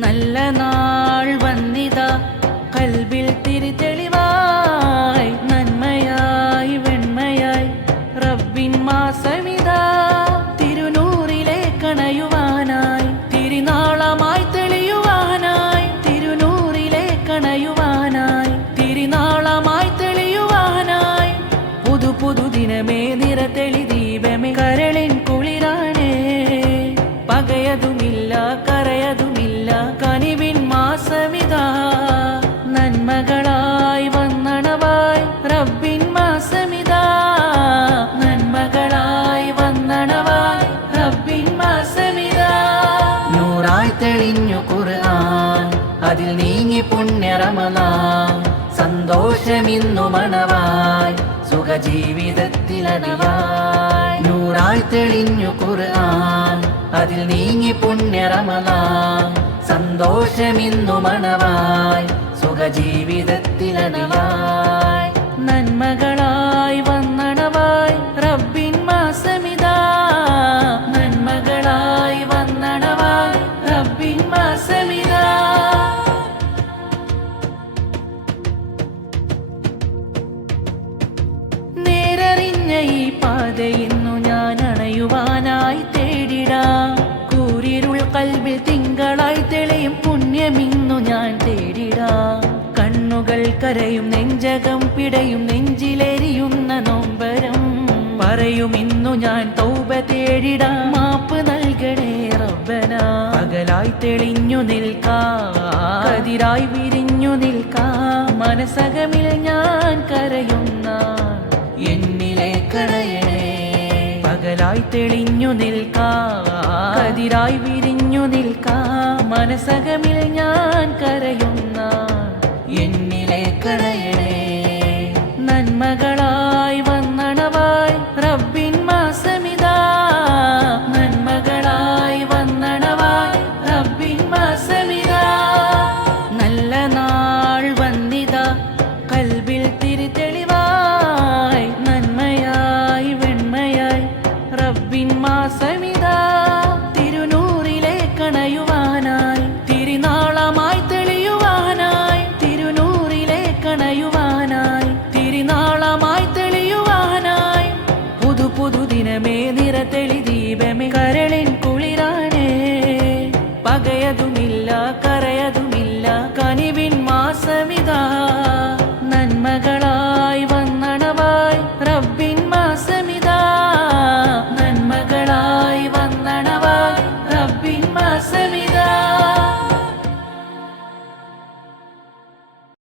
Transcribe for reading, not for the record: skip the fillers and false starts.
നല്ല നാൾ വന്നിതാ കൽബിൽ തിരിതെളിവായി നന്മയായി വെണ്മയായി റബ്ബിൻ മാസമിതാ തിരുനൂറിലെ കണയുവാനായി തിരുനാളമായി തെളിയുവാനായി തിരുനൂറിലെ കണയുവാനായി തിരുനാളമായി തെളിയുവാനായി പുതു പുതു ദിനമേ നിറതെളി ദീപമേ കരളിൻ കുളിരാണേ പകയതുമില്ല കരയതുമില്ല കനിവിൻ മാസമിതാ നന്മകളായി വന്നണവായി റബ്ബിൻ മാസമിതാ നന്മകളായി വന്നണവായി റബ്ബിൻ മാസമിതാ നൂറായി തെളിഞ്ഞു ഖുർആൻ അതിൽ നീങ്ങി പുണ്യ റമളാൻ സന്തോഷമിന്നു മണവായി സുഖജീവിതത്തിലതിയായി നൂറായി തെളിഞ്ഞു ഖുർആൻ അതിൽ നീങ്ങി പുണ്യ റമളാൻ സന്തോഷമിന്നു മണവായി സുഖജീവിതത്തിലതിയായി നന്മകളായി വന്നണവായി റബ്ബിൻ മാസമിതാ നന്മകളായി വന്നണവായി റബ്ബിൻ മാസമിതാ നേരറിഞ്ഞ ഈ പാതയിന്നു ഞാൻ അണയുവാനായി തേടിടാം കൂരിരുൾ കൽബിൽ തിങ്കളായി തെളിയും പുണ്യമിന്നു ഞാൻ തേടിടാം കണ്ണുകൾ കരയും നെഞ്ചകം പിടയും നെഞ്ചിലെരിയുന്ന നൊമ്പരം പറയും ഇന്നു ഞാൻ തൗബ തേടിടാം മാപ്പ് നൽകണേ റബ്ബന പകലായി തെളിഞ്ഞു നിൽക്കാം കതിരായി വിരിഞ്ഞു നിൽക്കാം മനസ്സകമിൽ ഞാൻ കരയുന്ന എന്നിലെ കരയണേ പകലായി തെളിഞ്ഞു നിൽക്കാം കതിരായി വിരിഞ്ഞു നിൽക്കാം മനസ്സകമിൽ ഞാൻ കരയുന്ന എന്നിലെ കരയണേ നന്മകളായി വന്നണവായി റബ്ബിൻ മാസമിതാ നന്മകളായി വന്നണവായി റബ്ബിൻ മാസമിതാ നല്ല നാൾ വന്നിതാ കൽബിൽ തിരിതെളിവായി നന്മയായി വെണ്മയായി റബ്ബിൻ മാസമിതാ തിരുനൂറിലെ കണയുവാനായി തിരുനാളമായി തെളിയുവാനായി തിരുനൂറിലെ കണയുവാനായി തിരുനാളമായി തെളിയുവാനായി പുതു പുതു ദിനമേ നിറതെളി ദീപമേ കരളിൻ കുളിരാണേ പകയതുമില്ല കരയതുമില്ല കനിവിൻ മാസമിതാ നന്മകളായി വന്നണവായി റബ്ബിൻ മാസമിതാ നന്മകളായി വന്നണവായി റബ്ബിൻ മാസമിതാ